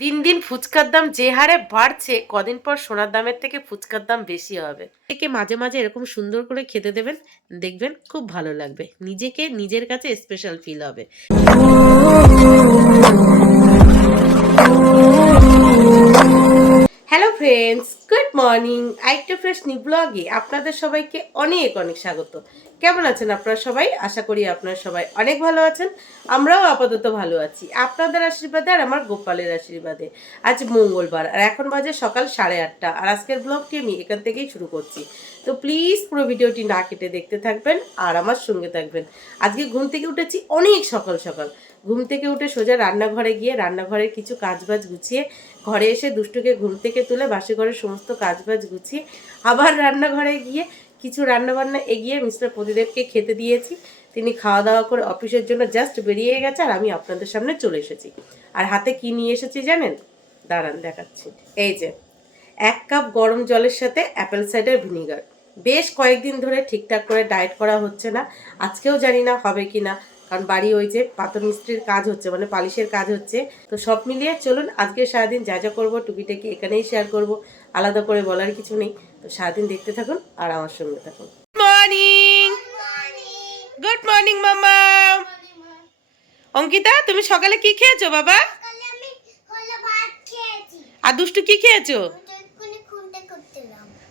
দিন দিন ফুচকার দাম যে হারে বাড়ছে, কদিন পর সোনার দামের থেকে ফুচকার দাম বেশি হবে। একে মাঝে মাঝে এরকম সুন্দর করে খেতে দেবেন, দেখবেন খুব ভালো লাগবে। নিজেকে নিজের কাছে স্পেশাল ফিল হবে। হ্যালো ফ্রেন্ডস গুড মর্নিং আরেকটা ফ্রেশ নিউ ব্লগে আপনাদের সবাইকে অনেক অনেক স্বাগত। কেমন আছেন আপনারা সবাই? আশা করি আপনারা সবাই অনেক ভালো আছেন। আমরাও আপাতত ভালো আছি। আপনাদের আশীর্বাদে আর আমার গোপালের আশীর্বাদে। আজ মঙ্গলবার আর এখন বাজে সকাল সাড়ে আটটা। আর আজকের ব্লগটি আমি এখান থেকেই শুরু করছি। তো প্লিজ পুরো ভিডিওটি না কেটে দেখতে থাকবেন আর আমার সঙ্গে থাকবেন। আজকে ঘুম থেকে উঠেছি অনেক সকাল সকাল। ঘুম থেকে উঠে সোজা রান্নাঘরে গিয়ে রান্নাঘরের কিছু কাজবাজ গুছিয়ে ঘরে এসে দুষ্টুকে ঘুম থেকে তুলে বাসি ঘরের সমস্ত কাজবাজ গুছিয়ে আবার রান্নাঘরে গিয়ে কিছু রান্নাবান্না এগিয়ে মিস্টার প্রদীপকে খেতে দিয়েছি। তিনি খাওয়া দাওয়া করে অফিসের জন্য জাস্ট বেরিয়ে গেছে আর আমি আপনাদের সামনে চলে এসেছি। আর হাতে কি নিয়ে এসেছি জানেন? দাঁড়ান, দেখাচ্ছি। এই যে, এক কাপ গরম জলের সাথে অ্যাপেল সাইডার ভিনিগার। বেশ কয়েকদিন ধরে ঠিকঠাক করে ডায়েট করা হচ্ছে না। আজকেও জানি না হবে কি না কারণ বাড়ি ওই যে পাথর মিস্ত্রির কাজ হচ্ছে মানে পালিশের কাজ হচ্ছে। তো সব মিলিয়ে চলুন আজকে সারাদিন যা যা করব টুকিটাকি এখানেই শেয়ার করব। আলাদা করে বলার কিছু নেই। তো সারাদিন দেখতে থাকুন আর আমার সঙ্গে থাকুন। মর্নিং গুড মর্নিং মামা! অঙ্কিতা তুমি সকালে কি খেয়েছো বাবা? সকালে আমি হলো ভাত খেয়েছি। আর দুষ্টু কি খেয়েছো?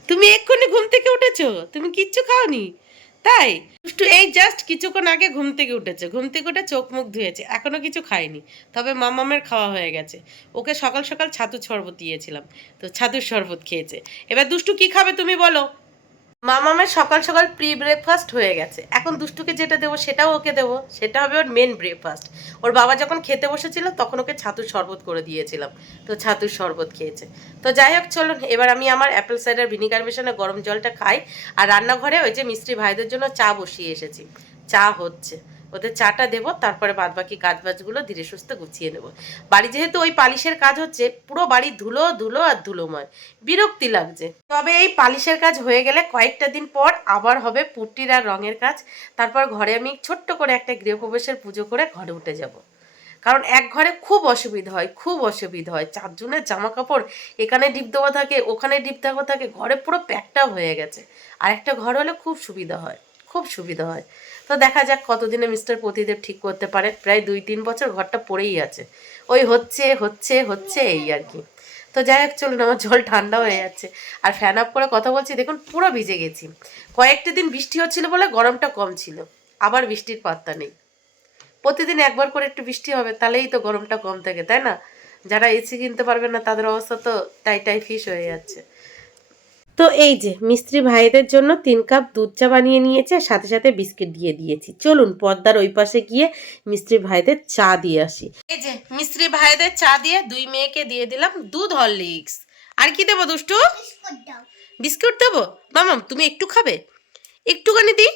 তুমি এক্ষুনি ঘুম থেকে উঠেছো? তুমি কিচ্ছু খাওনি? তাই? দুষ্টু, এই জাস্ট কিছুক্ষণ আগে ঘুম থেকে উঠেছে। ঘুম থেকে উঠে চোখ মুখ ধুয়েছে। এখনও কিছু খায়নি। তবে মামামের খাওয়া হয়ে গেছে। ওকে সকাল সকাল ছাতু শরবত দিয়েছিলাম। তো ছাতুর শরবত খেয়েছে। এবার দুষ্টু কি খাবে তুমি বলো? মামামের সকাল সকাল প্রি ব্রেকফাস্ট হয়ে গেছে। এখন দুষ্টুকে যেটা দেবো সেটাও ওকে দেবো। সেটা হবে ওর মেন ব্রেকফাস্ট ওর বাবা যখন খেতে বসেছিল, তখন ওকে ছাতুর শরবত করে দিয়েছিলাম। তো ছাতুর শরবত খেয়েছে। তো যাই হোক, চলুন, এবার আমি আমার অ্যাপেল সাইডার ভিনিগার মেশানো গরম জলটা খাই। আর রান্নাঘরে ওই যে মিস্ত্রি ভাইদের জন্য চা বসিয়ে এসেছি। চা হচ্ছে। ওদের চাটা দেবো, তারপরে বাদ বাকি কাজ বাজগুলো ধীরে সুস্থে গুছিয়ে নেব। বাড়ি যেহেতু ওই পালিশের কাজ হচ্ছে, পুরো বাড়ি ধুলো ধুলো আর ধুলোময়। বিরক্তি লাগছে। তবে এই পালিশের কাজ হয়ে গেলে কয়েকটা দিন পর আবার হবে পুট্টির আর রঙের কাজ। তারপর ঘরে আমি ছোট্ট করে একটা গৃহপ্রবেশের পুজো করে ঘরে উঠে যাব। কারণ এক ঘরে খুব অসুবিধা হয়, খুব অসুবিধা হয়। চারজনের জামা কাপড় এখানে ডিপ দেওয়া থাকে, ওখানে ডিপ দেওয়া থাকে, ঘরে পুরো প্যাকটা হয়ে গেছে। আর একটা ঘর হলে খুব সুবিধা হয়, খুব সুবিধা হয়। তো দেখা যাক কতদিনে মিস্টার প্রতিদেব ঠিক করতে পারে। প্রায় দুই তিন বছর ঘরটা পড়েই আছে। ওই হচ্ছে হচ্ছে হচ্ছে এই আর কি। তো যাই হোক, চলুন, আমার জল ঠান্ডা হয়ে যাচ্ছে। আর ফ্যান আপ করে কথা বলছি, দেখুন, পুরো ভিজে গেছি। কয়েকটা দিন বৃষ্টি হচ্ছিল বলে গরমটা কম ছিল। আবার বৃষ্টির পাত্তা নেই। প্রতিদিন একবার করে একটু বৃষ্টি হবে, তাহলেই তো গরমটা কম থাকে, তাই না? যারা এসি কিনতে পারবে না, তাদের অবস্থা তো টাই টাই, ফিস হয়ে যাচ্ছে। তো এই যে মিস্ত্রি ভাইদের জন্য তিন কাপ দুধ চা বানিয়ে নিয়েছে আর সাথে সাথে বিস্কিট দিয়ে দিয়েছি। চলুন পর্দার ওই পাশে গিয়ে মিস্ত্রি ভাইদের চা দিয়ে আসি। এই যে মিস্ত্রি ভাইদের চা দিয়ে দুই মেয়েকে দিয়ে দিলাম দুধ হরলিক্স। আর কি দেবো দুষ্টু? বিস্কুট দেবো? মামাম তুমি একটু খাবে? একটুখানি দিই?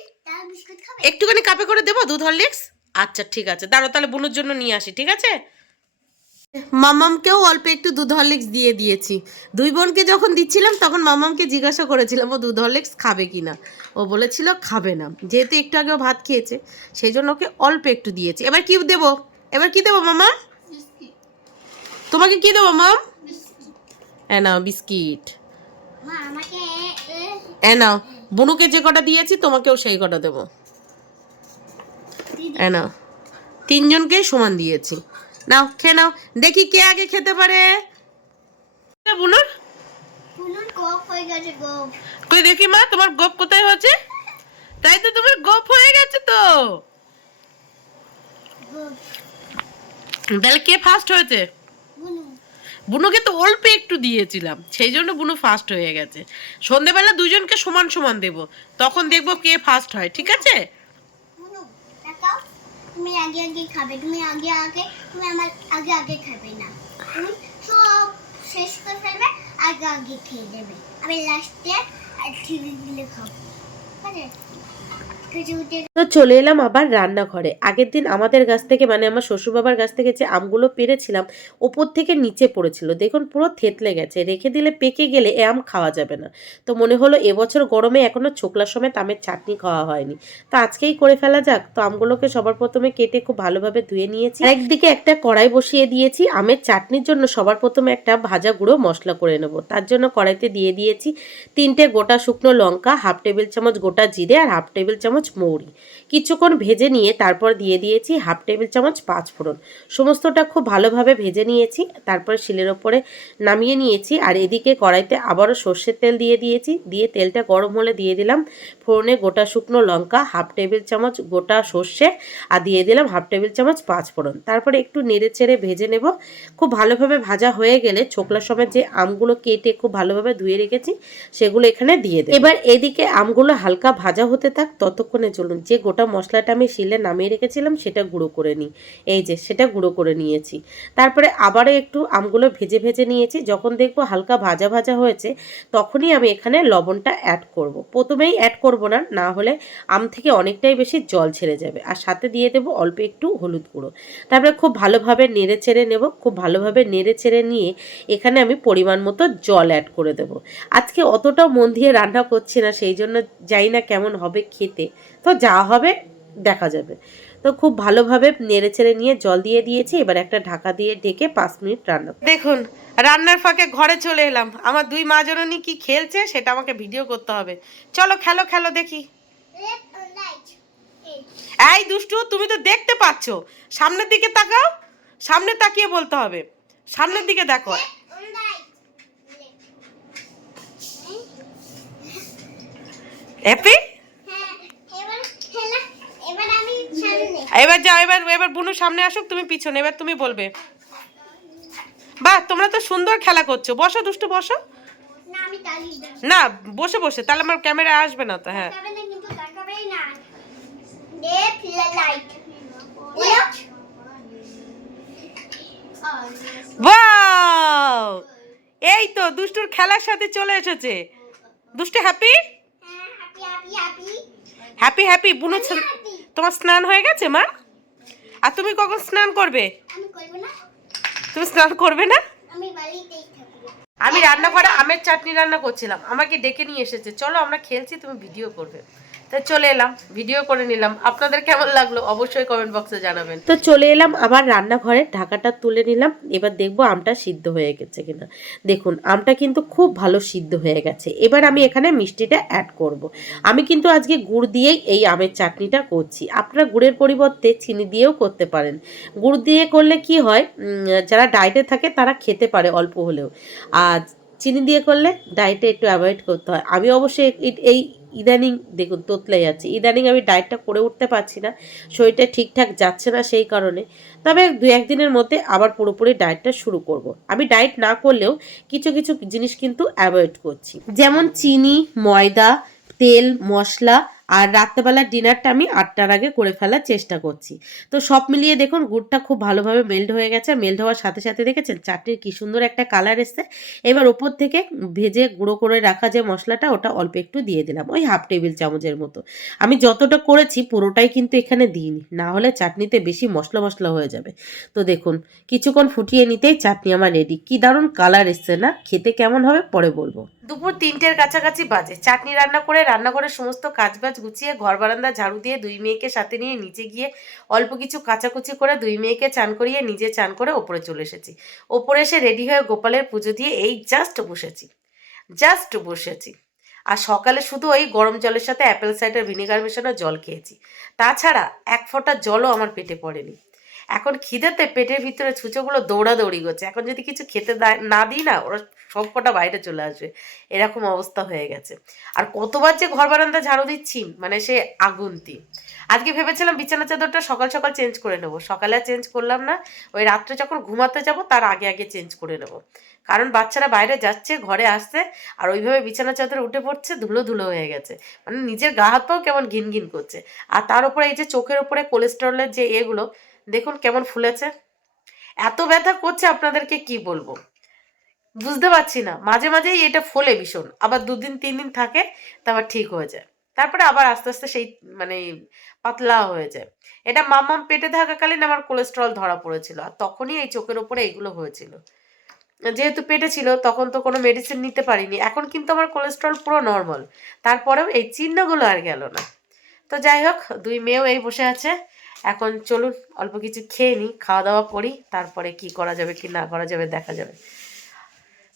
খাবে। একটুখানি কাপে করে দেবো দুধ হরলিক্স? আচ্ছা ঠিক আছে। দাঁড়ো তাহলে বুনুর জন্য নিয়ে আসি ঠিক আছে? মামামকেও অল্প একটু দুধ হরলিক্স দিয়ে দিয়েছি। দুই বোনকে যখন দিচ্ছিলাম, তখন মামামকে জিজ্ঞাসা করেছিলাম, ও দুধ হরলিক্স খাবে কি না? ও বলেছিল, খাবে না। যেহেতু একটু আগেও ভাত খেয়েছে, সেই জন্য ওকে অল্প একটু দিয়েছি। এবার কি দেবো? এবার কি দেবো, মামা? তোমাকে কি দেবো, মাম? বিস্কিট এ নাও, বিস্কিট। মা আমাকে এ এ নাও, বুনুকে যে কটা দিয়েছি, তোমাকেও সেই কটা দেবো। দিদি এ তিনজনকেই সমান দিয়েছি। নাও খেয়ে নাও। দেখি কে আগে খেতে পারে। বুনুর? ফুলুন গপ হয়ে গেছে গপ। কই দেখি মা তোমার গোপ কোথায় হয়েছে? তাই তো তোমার গোপ হয়ে গেছে তো। তাহলে কে ফার্স্ট হয়েছে? বুনু। বুনুকে তো অল্প একটু দিয়েছিলাম সেই জন্য বুনু ফার্স্ট হয়ে গেছে। সন্ধেবেলা দুজনকে সমান সমান দেব তখন দেখব কে ফার্স্ট হয় ঠিক আছে? তুমি আগে আগে খাবে, তুমি আগে আগে, তুমি আমার আগে আগে খাবে না। তুমি সব শেষ করে ফেলবে, আগে আগে খেয়ে দেবে আমি লাস্টে আর ঠিক খাব। ঠিক আছে? তো চলে এলাম আবার রান্নাঘরে। আগের দিন আমাদের গাছ থেকে মানে আমার শ্বশুর বাবার গাছ থেকে যে আমগুলো পেরেছিলাম, ওপর থেকে নিচে পড়েছিল। দেখুন, পুরো থেতলে গেছে। রেখে দিলে পেকে গেলে এ আম খাওয়া যাবে না। তো মনে হলো এবছর গরমে এখনও ছোকলার সময় আমের চাটনি খাওয়া হয়নি। তো আজকেই করে ফেলা যাক। তো আমগুলোকে সবার প্রথমে কেটে খুব ভালোভাবে ধুয়ে নিয়েছি। একদিকে একটা কড়াই বসিয়ে দিয়েছি। আমের চাটনির জন্য সবার প্রথমে একটা ভাজা গুঁড়ো মশলা করে নেব। তার জন্য কড়াইতে দিয়ে দিয়েছি তিনটে গোটা শুকনো লঙ্কা, হাফ টেবিল চামচ গোটা জিরে আর হাফ টেবিল চামচ মৌরি। কিছুক্ষণ ভেজে নিয়ে তারপর দিয়ে দিয়েছি হাফ টেবিল চামচ পাঁচ ফোড়ন। সমস্তটা খুব ভালোভাবে ভেজে নিয়েছি, তারপর শিলের ওপরে নামিয়ে নিয়েছি আর এদিকে কড়াইতে আবারও সর্ষের তেল দিয়ে দিয়েছি, দিয়ে তেলটা গরম হলে দিয়ে দিলাম ফোড়নে গোটা শুকনো লঙ্কা হাফ টেবিল চামচ গোটা সর্ষে আর দিয়ে দিলাম হাফ টেবিল চামচ পাঁচ ফোড়ন। তারপরে একটু নেড়ে চেড়ে ভেজে নেব। খুব ভালোভাবে ভাজা হয়ে গেলে ছোকলার সময় যে আমগুলো কেটে খুব ভালোভাবে ধুয়ে রেখেছি সেগুলো এখানে দিয়ে দেব। এবার এদিকে আমগুলো হালকা ভাজা হতে থাক, ততক্ষণে চলুন। যে গোটা মশলাটা আমি শিলে নামিয়ে রেখেছিলাম, সেটা গুঁড়ো করে নিই। এই যে, সেটা গুঁড়ো করে নিয়েছি। তারপরে আবারও একটু আমগুলো ভেজে ভেজে নিয়েছি। যখন দেখব হালকা ভাজা ভাজা হয়েছে, তখনই আমি এখানে লবণটা অ্যাড করব। প্রথমেই অ্যাড করব না না হলে আম থেকে অনেকটাই বেশি জল ছেড়ে যাবে। আর সাথে দিয়ে দেবো অল্প একটু হলুদ গুঁড়ো। তারপরে খুব ভালোভাবে নেড়ে ছেড়ে নেব। খুব ভালোভাবে নেড়ে ছেড়ে নিয়ে এখানে আমি পরিমাণ মতো জল অ্যাড করে দেবো। আজকে অতটাও মন দিয়ে রান্না করছি না, সেই জন্য জানি না কেমন হবে খেতে। তো যা হবে দেখা যাবে। তো খুব ভালোভাবে নেড়ে ছেড়ে নিয়ে জল দিয়ে দিয়েছি, এবার একটা ঢাকা দিয়ে ঢেকে পাঁচ মিনিট রান্না দেখুন, রান্নার ফাঁকে ঘরে চলে এলাম। আমার দুই মা জননী কি খেলছে সেটা আমাকে ভিডিও করতে হবে। চলো খেলো খেলো দেখি. এই দুষ্টু, তুমি তো দেখতে পাচ্ছ। সামনের দিকে তাকাও, সামনে তাকিয়ে বলতে হবে। সামনের দিকে দেখো। হ্যাপি হ্যাঁ এবার খেলা এবার যাও এবার এবার বুনু সামনে আসুক তুমি পিছনে এবার তুমি বলবে। বাহ তোমরা তো সুন্দর খেলা করছ। বসো দুষ্টু বসো। না বসে বসে। তাহলে আমার ক্যামেরা আসবে না তো হ্যাঁ। এই তো দুষ্টুর খেলার সাথে চলে এসেছে। দুষ্টু হ্যাপি হ্যাঁ হ্যাপি হ্যাপি বুনু তোমার স্নান হয়ে গেছে মা? আর তুমি কখন স্নান করবে? তুমি স্নান করবে না? আমি আমি রান্না করে আমের চাটনি রান্না করছিলাম। আমাকে ডেকে নিয়ে এসেছে। চলো আমরা খেলছি তুমি ভিডিও করবে। তাই চলে এলাম ভিডিও করে নিলাম। আপনাদের কেমন লাগল অবশ্যই কমেন্ট বক্সে জানাবেন। তো চলে এলাম, আবার রান্নাঘরে ঢাকাটা তুলে নিলাম। এবার দেখব আমটা সিদ্ধ হয়ে গেছে কিনা। দেখুন, আমটা কিন্তু খুব ভালো সিদ্ধ হয়ে গেছে। এবার আমি এখানে মিষ্টিটা অ্যাড করব। আমি কিন্তু আজকে গুড় দিয়েই এই আমের চাটনিটা করছি। আপনারা গুড়ের পরিবর্তে চিনি দিয়েও করতে পারেন। গুড় দিয়ে করলে কি হয় যারা ডায়েটে থাকে তারা খেতে পারে অল্প হলেও। আর চিনি দিয়ে করলে ডায়েটে একটু অ্যাভয়েড করতে হয়। আমি অবশ্যই এই ইদানিং, দেখুন, তোতলাই যাচ্ছে ইদানিং আমি ডায়েটটা করে উঠতে পারছি না, শরীরটা ঠিকঠাক যাচ্ছে না সেই কারণে। তবে দু একদিনের মধ্যে আবার পুরোপুরি ডায়েটটা শুরু করব। আমি ডায়েট না করলেও কিছু কিছু জিনিস কিন্তু অ্যাভয়েড করছি। যেমন চিনি, ময়দা, তেল, মশলা আর রাত্রেবেলার ডিনারটা আমি আটটার আগে করে ফেলার চেষ্টা করছি। তো সব মিলিয়ে দেখুন, গুড়টা খুব ভালোভাবে মেল্ট হয়ে গেছে। মেল্ট হওয়ার সাথে সাথে দেখেছেন, চাটনির কি সুন্দর একটা কালার এসছে। এবার ওপর থেকে ভেজে গুঁড়ো করে রাখা যে মশলাটা, ওটা অল্প একটু দিয়ে দিলাম, ওই হাফ টেবিল চামচের মতো। আমি যতটা করেছি, পুরোটাই কিন্তু এখানে দিইনি। না হলে চাটনিতে বেশি মশলা মশলা হয়ে যাবে। তো দেখুন, কিছুক্ষণ ফুটিয়ে নিতেই চাটনি আমার রেডি কি দারুণ কালার এসছে না? খেতে কেমন হবে পরে বলব। দুপুর তিনটের কাছাকাছি বাজে। চাটনি রান্না করে রান্নাঘরের সমস্ত কাজবাজ গুছিয়ে ঘর বারান্দা, ঝাড়ু দিয়ে দুই মেয়েকে সাথে নিয়ে নিচে গিয়ে অল্প কিছু কাচাকুচি করে দুই মেয়েকে চান করিয়ে নিজে চান করে ওপরে চলে এসেছি। ওপরে এসে রেডি হয়ে গোপালের পুজো দিয়ে এই জাস্ট বসেছি। জাস্ট বসেছি। আর সকালে শুধু ওই গরম জলের সাথে অ্যাপেল সাইডার ভিনেগার মেশানো জল খেয়েছি। তাছাড়া এক ফোঁটা জলও আমার পেটে পড়েনি। এখন খিদেতে পেটের ভিতরে ছুঁচোগুলো দৌড়াদৌড়ি করছে। এখন যদি কিছু খেতে না দিই না, ওরা সব কটা বাইরে চলে আসবে। এরকম অবস্থা হয়ে গেছে। আর কতবার যে ঘর বারান্দা ঝাড়ু দিচ্ছি মানে সে আগুনতি। আজকে ভেবেছিলাম বিছানা চাদরটা সকাল সকাল চেঞ্জ করে নেব। সকালে চেঞ্জ করলাম না। ওই রাত্রে যখন ঘুমাতে যাব, তার আগে আগে চেঞ্জ করে নেব। কারণ বাচ্চারা বাইরে যাচ্ছে, ঘরে আসছে, আর ওইভাবে বিছানা চাদর উঠে পড়ছে, ধুলো ধুলো হয়ে গেছে। মানে নিজের গা হাত পাও কেমন ঘিন ঘিন করছে। আর তার উপরে এই যে চোখের উপরে কোলেস্টেরলের যে এগুলো দেখুন কেমন ফুলেছে। এত ব্যথা করছে আপনাদেরকে কি বলব? বুঝতে পারছি না। মাঝে মাঝেই এটা ফোলে ভীষণ। আবার দুদিন তিন দিন থাকে তারপর ঠিক হয়ে যায়। তারপরে আবার আস্তে আস্তে সেই মানে পাতলা হয়ে যায়। এটা মাম্মাম পেটে থাকাকালীন আমার কোলেস্ট্রল ধরা পড়েছিল। আর তখনই এই চোখের ওপরে এইগুলো হয়েছিল। যেহেতু পেটে ছিল, তখন তো কোনো মেডিসিন নিতে পারিনি। এখন কিন্তু আমার কোলেস্ট্রল পুরো নর্মাল তারপরেও এই চিহ্নগুলো আর গেল না। তো যাই হোক, দুই মেয়েও এই বসে আছে। এখন চলুন, অল্প কিছু খেয়ে নিই, খাওয়া দাওয়া করি, তারপরে কি করা যাবে কি না করা যাবে দেখা যাবে।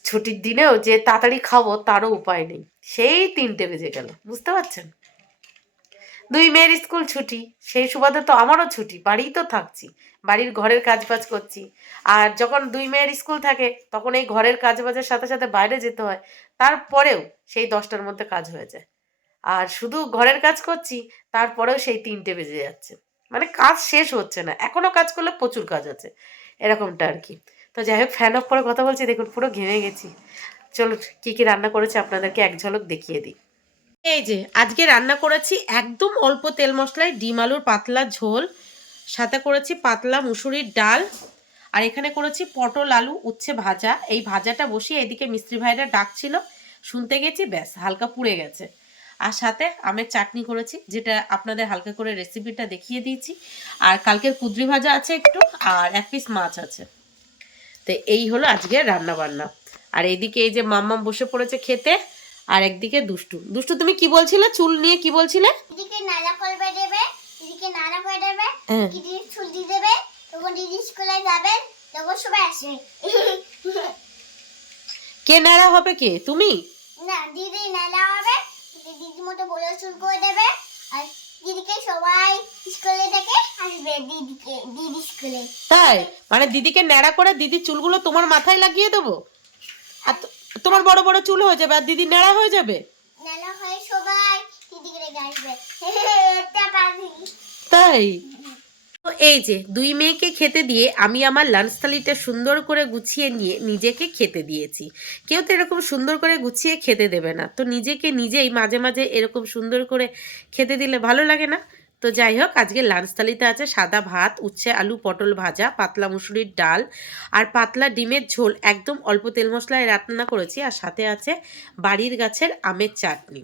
ছুটির দিনেও যে তাড়াতাড়ি খাব তারও উপায় নেই। সেই তিনটে বেজে গেল, বুঝতে পারছেন? দুই মেয়ের স্কুল ছুটি, সেই সুবাদে তো আমারও ছুটি, বাড়িই তো থাকছি, বাড়ির ঘরের কাজ বাজ করছি। আর যখন দুই মেয়ের স্কুল থাকে, তখন এই ঘরের কাজ বাজের সাথে সাথে বাইরে যেতে হয়, তারপরেও সেই দশটার মধ্যে কাজ হয়ে যায়। আর শুধু ঘরের কাজ করছি, তারপরেও সেই তিনটে বেজে যাচ্ছে। মানে কাজ শেষ হচ্ছে না। এখনও কাজ করলে প্রচুর কাজ আছে। এরকমটা আর কি। তো যাই হোক ফ্যান অফ করে কথা বলছি, দেখুন পুরো ঘেমে গেছি। চলুন, কি কি রান্না করেছে আপনাদেরকে এক ঝলক দেখিয়ে দিই। এই যে, আজকে রান্না করেছি একদম অল্প তেল মশলায় ডিম আলুর পাতলা ঝোল, সাথে করেছি পাতলা মুসুরির ডাল, আর এখানে করেছি পটল আলু উচ্ছে ভাজা। এই ভাজাটা বসিয়ে এদিকে মিস্ত্রি ভাইরা ডাকছিল, শুনতে গেছি? ব্যাস, হালকা পুড়ে গেছে। আর সাথে আমের চাটনি করেছি যেটা আপনাদের হালকা করে রেসিপিটা দেখিয়ে দিয়েছি। আর কালকের কুদরি ভাজা আছে একটু আর এক পিস মাছ আছে। তো এই হলো আজকের রান্না বান্না আর এইদিকে এই যে মাম্মাম বসে পড়েছে খেতে আর একদিকে দুষ্টু। দুষ্টু তুমি কি বলছিলে? চুল নিয়ে কি বলছিলে? এদিকে নাড়া করবে দেবে এদিকে নাড়া করে দেবে হ্যাঁ। দিদি দিয়ে দেবে তখন দিদি স্কুলে যাবেন তখন সবাই আসবে। কে নাড়া হবে কে? তুমি? না দিদি নাড়া হবে দিদির মতো বড় চুল করে দেবে। আর দিদিকে সবাই স্কুলে থেকে আসবে দিদিকে দিদি স্কুলে। তাই? মানে দিদিকে ন্যাড়া করে দিদি চুলগুলো তোমার মাথায় লাগিয়ে দেবো? আর তোমার বড় বড় চুল হয়ে যাবে আর দিদি ন্যাড়া হয়ে যাবে? ন্যাড়া হয়ে সবাই দিদিকে রেখে আসবে। তাই? তো এই যে, দুই মেয়েকে খেতে দিয়ে আমি আমার লাঞ্চ থালিটা সুন্দর করে গুছিয়ে নিয়ে নিজেকে খেতে দিয়েছি। কেউ তো এরকম সুন্দর করে গুছিয়ে খেতে দেবে না। তো নিজেকে নিজেই মাঝে মাঝে এরকম সুন্দর করে খেতে দিলে ভালো লাগে না? তো যাই হোক, আজকে লাঞ্চ থালিতে আছে সাদা ভাত, উচ্ছে, আলু, পটল ভাজা, পাতলা মুসুরির ডাল আর পাতলা ডিমের ঝোল। একদম অল্প তেল মশলায় রান্না করেছি আর সাথে আছে বাড়ির গাছের আমের চাটনি।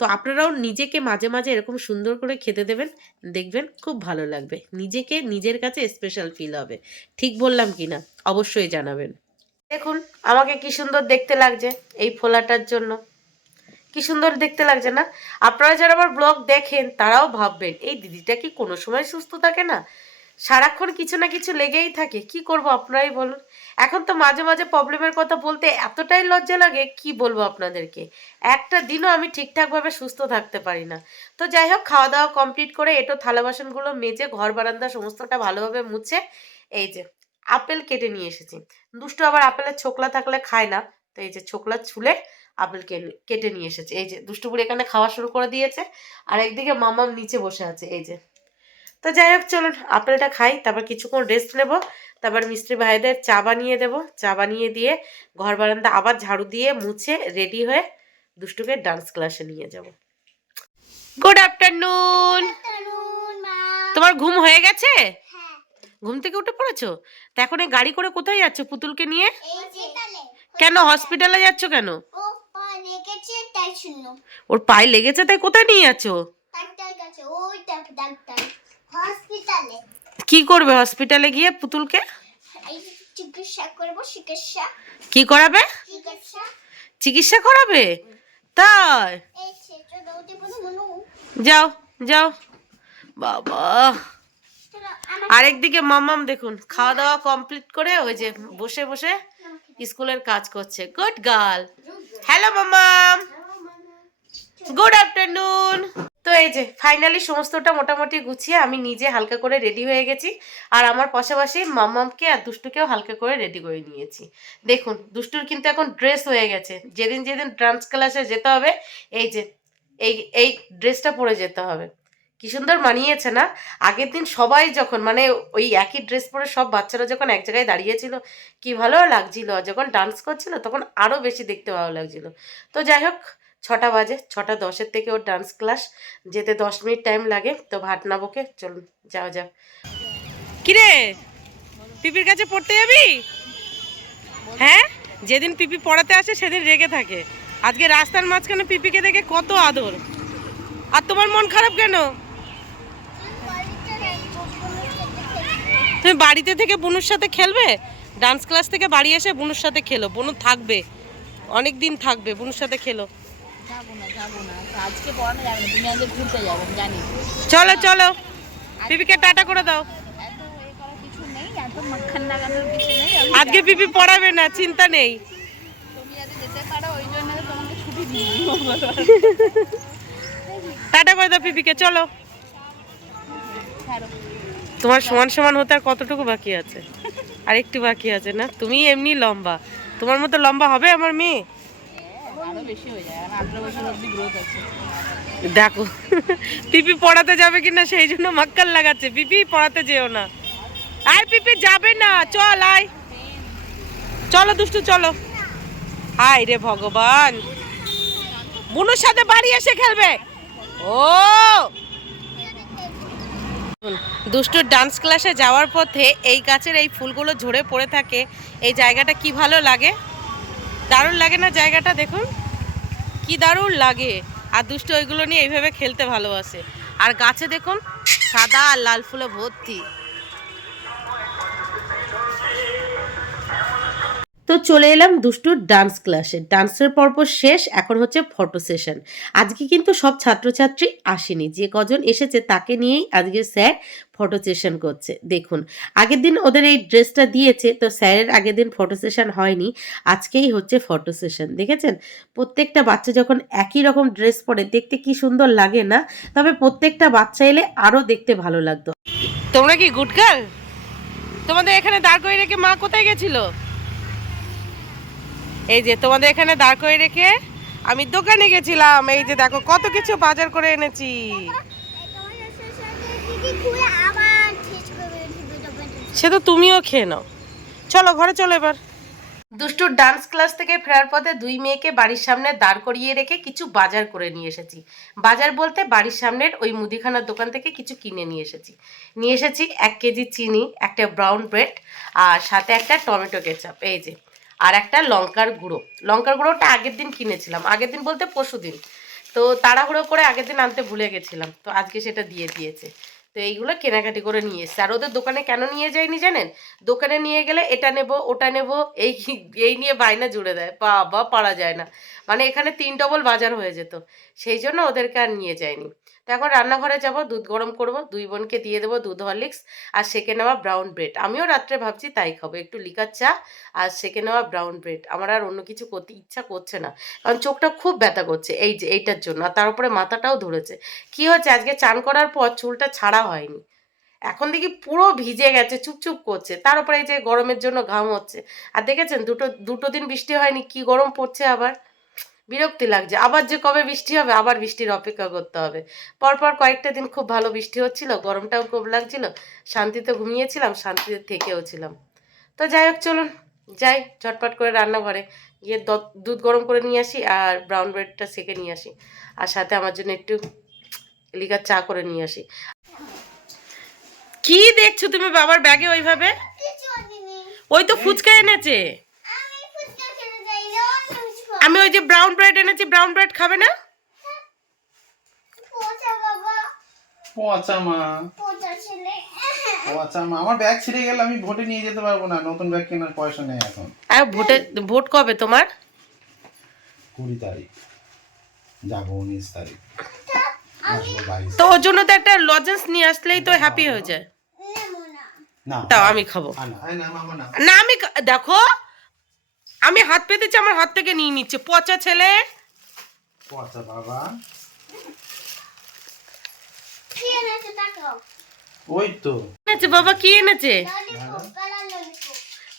তো আপনারাও নিজেকে মাঝে মাঝে এরকম সুন্দর করে খেতে দেবেন, দেখবেন খুব ভালো লাগবে। নিজেকে নিজের কাছে স্পেশাল ফিল হবে। ঠিক বললাম কি না? অবশ্যই জানাবেন। দেখুন, আমাকে কি সুন্দর দেখতে লাগছে এই ফোলাটার জন্য। কি সুন্দর দেখতে লাগছে না? আপনারা যারা আমার ব্লগ দেখেন, তারাও ভাববেন, এই দিদিটা কি কোনো সময় সুস্থ থাকে না? সারাক্ষণ কিছু না কিছু লেগেই থাকে। কি করব আপনারাই বলুন। এখন তো মাঝে মাঝে প্রবলেমের কথা বলতে এতটাই লজ্জা লাগে, কি বলব আপনাদেরকে? একটা দিনও আমি ঠিকঠাকভাবে সুস্থ থাকতে পারি না। তো যাই হোক, খাওয়া দাওয়া কমপ্লিট করে এটো থালা বাসনগুলো মেজে, ঘর বারান্দা সমস্তটা ভালোভাবে মুছে, এই যে আপেল কেটে নিয়ে এসেছি। দুষ্টু আবার আপেলের ছোকলা থাকলে খায় না, তো এই যে ছোকলা ছুলে আপেল কেটে নিয়ে এসেছে। এই যে দুষ্টুপুরি এখানে খাওয়া শুরু করে দিয়েছে, আর একদিকে মামাম নিচে বসে আছে, এই যে। তো যাই হোক চলুন আপেলটা খাই তারপর কিছুক্ষণ রেস্ট নেব তারপর মিস্ত্রি ভাইদের চা বানিয়ে দেব। চা বানিয়ে দিয়ে ঘর বারান্দা আবার ঝাড়ু দিয়ে মুছে রেডি হয়ে দুষ্টুকে ডান্স ক্লাসে নিয়ে যাব। গুড আফটারনুন তোমার ঘুম হয়ে গেছে? হ্যাঁ। ঘুম থেকে উঠে পড়েছো? তা এখন এই গাড়ি করে কোথায় যাচ্ছ পুতুলকে নিয়ে? কেন হসপিটালে যাচ্ছ কেন? ওর পায়ে লেগেছে তাই কোথায় নিয়ে যাচ্ছ? হসপিটালে। কি করবে হসপিটালে গিয়ে পুতুলকে? চিকিৎসা করব চিকিৎসা। কি করাবে? চিকিৎসা। চিকিৎসা করাবে? তাই? যাও যাও। বাবা। আরেকদিকে মাম্মাম দেখুন খাওয়া দাওয়া কমপ্লিট করে ওই যে বসে বসে স্কুলের কাজ করছে। Good girl. হ্যালো মাম্মাম। Good afternoon. তো এই যে ফাইনালি সমস্তটা মোটামুটি গুছিয়ে আমি নিজে হালকা করে রেডি হয়ে গেছি। আর আমার পাশাপাশি মাম্মামকে আর দুষ্টুকেও হালকা করে রেডি করে নিয়েছি। দেখুন, দুষ্টুর কিন্তু এখন ড্রেস হয়ে গেছে। যেদিন যেদিন ডান্স ক্লাসে যেতে হবে, এই যে, এই এই ড্রেসটা পরে যেতে হবে। কি সুন্দর মানিয়েছে না? আগের দিন সবাই যখন মানে ওই একই ড্রেস পরে সব বাচ্চারা যখন এক জায়গায় দাঁড়িয়েছিল, কি ভালো লাগছিল। যখন ডান্স করছিল, তখন আরও বেশি দেখতে ভালো লাগছিল। তো যাই হোক ছটা বাজে, ছটা দশের থেকে ওর ডান্স ক্লাস যেতে দশ মিনিট টাইম লাগে, তো ভাট নাবকে, চলুন যাও যাও কিরে? পিপির কাছে পড়তে যাবি? হ্যাঁ? যেদিন পিপি পড়াতে আসে, সেদিন রেগে থাকে। আজকে রাস্তার মাঝখানে পিপিকে দেখে কত আদর। আর তোমার মন খারাপ কেন? তুমি বাড়িতে থেকে বুনুর সাথে খেলবে? ডান্স ক্লাস থেকে বাড়ি এসে বুনুর সাথে খেলো। বুনু থাকবে। অনেক দিন থাকবে, বুনুর সাথে খেলো। চলো চলো। পিপিকে টাটা করে দাও। আজকে পিপি পড়াবে না চিন্তা নেই। টাটা করে দাও পিপিকে চলো। তোমার সমান সমান হতে আর কতটুকু বাকি আছে? আর একটু বাকি আছে না? তুমি এমনি লম্বা। তোমার মতো লম্বা হবে আমার মেয়ে? দেখো, পিপি পড়াতে যাবে কিনা সেই জন্য মাক্কাল লাগাচ্ছে। পিপি, পড়াতে যেও না। আর পিপি, যাবে না। চল, আয়। চলো, দুষ্টু, চলো। হাই রে ভগবান। বুনুর সাথে বাড়ি এসে খেলবে। ও! দুষ্টুর ডান্স ক্লাসে যাওয়ার পথে এই গাছের এই ফুলগুলো ঝরে পড়ে থাকে। এই জায়গাটা কি ভালো লাগে? দারুণ লাগে না জায়গাটা? দেখুন। কি দারুণ লাগে। আর দুষ্ট ওইগুলো নিয়ে এইভাবে খেলতে ভালোবাসে। আর গাছে দেখুন সাদা আর লাল ফুলে ভর্তি। তো চলে এলাম দুষ্টুর ডান্স ক্লাসে ডান্সের পর্ব শেষ, এখন হচ্ছে ফটো সেশন আজকে কিন্তু সব ছাত্রছাত্রী আসেনি। যে কজন এসেছে তাকে নিয়েই আজকে স্যার ফটো সেশন করছে। দেখুন, আগের দিন ওদের এই ড্রেসটা দিয়েছে, তো স্যারের আগের দিন ফটো সেশন হয়নি। আজকেই হচ্ছে ফটো সেশন দেখেছেন? প্রত্যেকটা বাচ্চা যখন একই রকম ড্রেস পরে, দেখতে কি সুন্দর লাগে না? তবে প্রত্যেকটা বাচ্চা এলে আরও দেখতে ভালো লাগতো। তোমরা কি গুড তোমাদের এখানে দাঁড় করে রেখে মা কোথায় গেছিল? এই যে তোমাদের এখানে দাঁড় করে রেখে আমি দোকানে গেছিলাম। এই যে দেখো, কত কিছু বাজার করে এনেছি। সে তো তুমিও খেয়ে নাও। চলো, ঘরে চলো এবার। দুষ্টুর ডান্স ক্লাস থেকে ফেরার পথে দুই মেয়েকে বাড়ির সামনে দাঁড় করিয়ে রেখে কিছু বাজার করে নিয়ে এসেছি। বাজার বলতে বাড়ির সামনের ওই মুদিখানার দোকান থেকে কিছু কিনে নিয়ে এসেছি। নিয়ে এসেছি এক কেজি চিনি, একটা ব্রাউন ব্রেড আর সাথে একটা টমেটো কেচাপ এই যে আর একটা লঙ্কার গুঁড়ো। লঙ্কার গুঁড়োটা আগের দিন কিনেছিলাম। আগের দিন বলতে পরশু দিন। তো তাড়াহুড়ো করে আগের দিন আনতে ভুলে গেছিলাম। তো আজকে সেটা দিয়ে দিয়েছে। তো এইগুলো কেনাকাটি করে নিয়ে এসছে। আর ওদের দোকানে কেন নিয়ে যায়নি জানেন? দোকানে নিয়ে গেলে এটা নেব, ওটা নেব, এই এই নিয়ে বায়না জুড়ে দেয়। বাবা, পারা যায় না। মানে এখানে তিন ডবল বাজার হয়ে যেত। সেই জন্য ওদেরকে আর নিয়ে যায়নি তো এখন রান্নাঘরে যাব, দুধ গরম করব, দুই বোনকে দিয়ে দেবো দুধ হরলিক্স আর সেকে নেওয়া ব্রাউন ব্রেড আমিও রাত্রে ভাবছি তাই খাব, একটু লিকার চা আর সেকে নেওয়া ব্রাউন ব্রেড আমার আর অন্য কিছু করতে ইচ্ছা করছে না, কারণ চোখটা খুব ব্যথা করছে এই যে, এইটার জন্য। আর তার উপরে মাথাটাও ধরেছে। কি হচ্ছে আজকে চান করার পর চুলটা ছাড়া হয়নি। এখন দেখি পুরো ভিজে গেছে চুপচুপ করছে। তার উপরে এই যে গরমের জন্য ঘাম হচ্ছে। আর দেখেছেন দুটো দুটো দিন বৃষ্টি হয়নি, কি গরম পড়ছে আবার। বিরক্তি লাগছে। আবার যে কবে বৃষ্টি হবে আবার বৃষ্টির অপেক্ষা করতে হবে। পরপর কয়েকটা দিন খুব ভালো বৃষ্টি হচ্ছিল গরমটাও খুব লাগছিল শান্তিতে ঘুমিয়েছিলাম শান্তিতে থেকেও ছিলাম। তো যাই হোক চলুন যাই ঝটপট করে রান্নাঘরে গিয়ে দুধ গরম করে নিয়ে আসি আর ব্রাউন ব্রেডটা সেকে নিয়ে আসি আর সাথে আমার জন্য একটু লিকার চা করে নিয়ে আসি। কি দেখছ তুমি বাবার ব্যাগে ওইভাবে? ওই তো ফুচকা এনেছে। আমি ওই যে ব্রাউন ব্রেড এনেছি ব্রাউন ব্রেড খাবে না? পচা মা। পচা মা। আমার ব্যাগ ছিঁড়ে গেলে আমি ভোটে নিয়ে যেতে পারব না। নতুন ব্যাগ কেনার পয়সা নেই এখন। আর ভোটে ভোট কবে তোমার? কুড়ি তারিখ। যাব উনিশ তারিখ। তো ওর জন্য তো একটা লজেন্স নিয়ে আসলেই তো হ্যাপি হয়ে যায়। তাও আমি খাব। না, এই না মামা না। না আমি দেখো আমি হাত পেতেছি আমার হাত থেকে নিয়ে নিচ্ছে। পচা ছেলে। পচা বাবা। ওই তো। এনেছে বাবা কি এনেছে?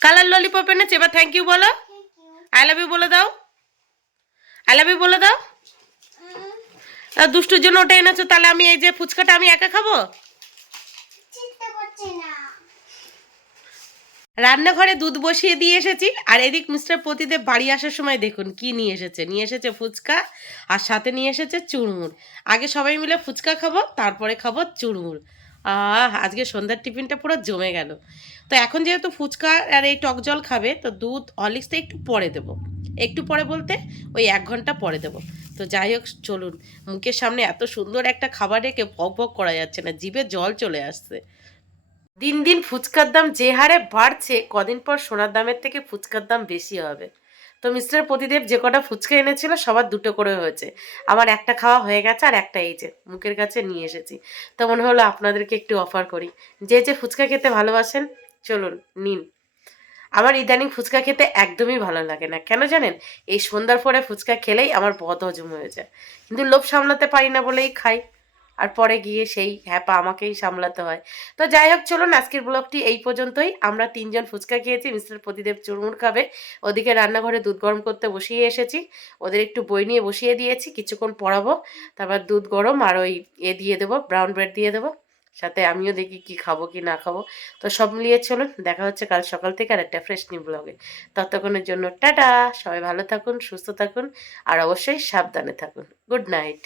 কালার ললিপপ এনেছে এবার থ্যাংক ইউ বলো। আই লাভ ইউ বলে দাও। আই লাভ ইউ বলে দাও। আর দুষ্টুর জন্য ওটা এনেছো তাহলে আমি এই যে ফুচকাটা আমি একা খাব? রান্নাঘরে দুধ বসিয়ে দিয়ে এসেছি। আর এদিক মিস্টার প্রতিদেব বাড়ি আসার সময় দেখুন কি নিয়ে এসেছে। নিয়ে এসেছে ফুচকা আর সাথে নিয়ে এসেছে চুরমুর। আগে সবাই মিলে ফুচকা খাব, তারপরে খাব চুরমুর। আহ, আজকে সন্ধ্যার টিফিনটা পুরো জমে গেল। তো এখন যেহেতু ফুচকা আর এই টক জল খাবে, তো দুধ হরলিক্সটা একটু পরে দেবো। একটু পরে বলতে ওই এক ঘণ্টা পরে দেবো। তো যাই হোক, চলুন। মুখের সামনে এত সুন্দর একটা খাবার রেখে ভক ভক করা যাচ্ছে না, জিভে জল চলে আসছে। দিন দিন ফুচকার দাম যে হারে বাড়ছে, কদিন পর সোনার দামের থেকে ফুচকার দাম বেশি হবে। তো মিস্টার প্রতিদেব যে কটা ফুচকা এনেছিল, সবার দুটো করে হয়েছে। আমার একটা খাওয়া হয়ে গেছে আর একটা এই যে, মুখের কাছে নিয়ে এসেছি। তো মনে হলো আপনাদেরকে একটু অফার করি। যে যে ফুচকা খেতে ভালোবাসেন, চলুন, নিন। আমার ইদানিং ফুচকা খেতে একদমই ভালো লাগে না। কেন জানেন? এই সন্ধ্যার পরে ফুচকা খেলেই আমার বদ হজম হয়ে যায়। কিন্তু লোভ সামলাতে পারি না বলেই খাই। আর পরে গিয়ে সেই হ্যাপা আমাকেই সামলাতে হয়। তো যাই হোক, চলুন আজকের ব্লগটি এই পর্যন্তই। আমরা তিনজন ফুচকা খেয়েছি, মিস্টার প্রতিদেব চুরমুর খাবে। ওদিকে রান্নাঘরে দুধ গরম করতে বসিয়ে এসেছি। ওদের একটু বই নিয়ে বসিয়ে দিয়েছি, কিছুক্ষণ পড়াবো। তারপর দুধ গরম আর ওই এ দিয়ে দেবো, ব্রাউন ব্রেড দিয়ে দেবো। সাথে আমিও দেখি কি খাব, কি না খাব। তো সব মিলিয়ে চলুন, দেখা হচ্ছে কাল সকাল থেকে আর একটা ফ্রেশ নিউ ব্লগে ততক্ষণের জন্য টাটা! সবাই ভালো থাকুন, সুস্থ থাকুন আর অবশ্যই সাবধানে থাকুন। Good night!